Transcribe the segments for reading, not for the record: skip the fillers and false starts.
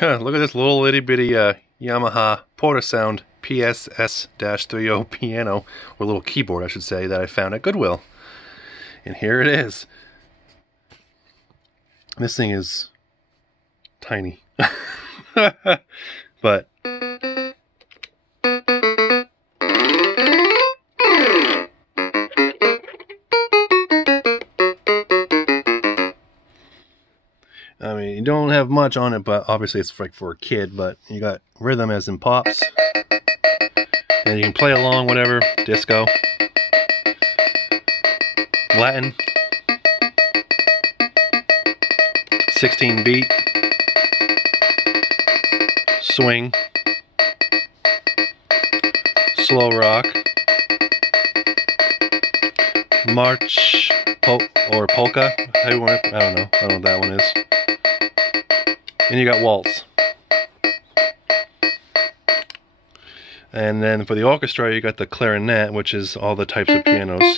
Look at this little itty bitty Yamaha porta sound PSS-30 piano, or little keyboard I should say, that I found at Goodwill. And here it is. This thing is tiny. But I mean, you don't have much on it, but obviously it's like for a kid, but you got rhythm as in pops. And you can play along, whatever, disco, Latin, 16 beat, swing, slow rock, march, or polka, how you want it? I don't know what that one is. And you got waltz. And then for the orchestra, you got the clarinet, which is all the types of pianos.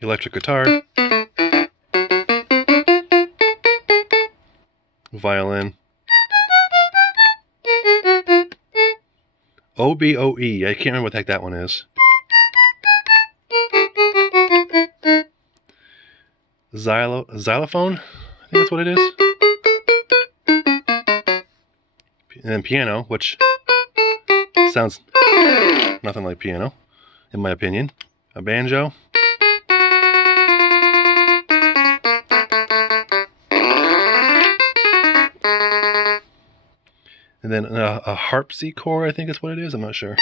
Electric guitar. Violin. OBOE. I can't remember what the heck that one is. Xylophone? I think that's what it is. And then piano, which sounds nothing like piano, in my opinion. A banjo. And then a harpsichord, I think is what it is. I'm not sure.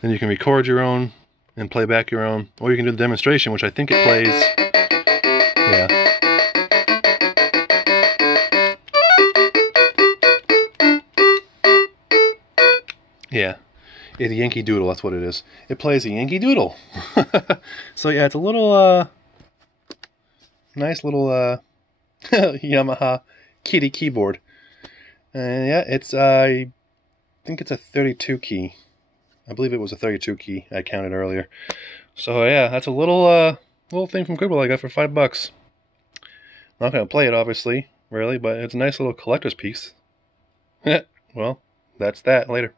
Then you can record your own and play back your own, or you can do the demonstration, which I think it plays. Yeah. Yeah, it's a Yankee Doodle, that's what it is. It plays a Yankee Doodle. So yeah, it's a little, nice little, Yamaha kitty keyboard. And yeah, it's, I think it's a 32 key. I believe it was a 32 key, I counted earlier. So yeah, that's a little, little thing from Goodwill I got for $5. Not gonna play it, obviously, really, but it's a nice little collector's piece. Well, that's that. Later.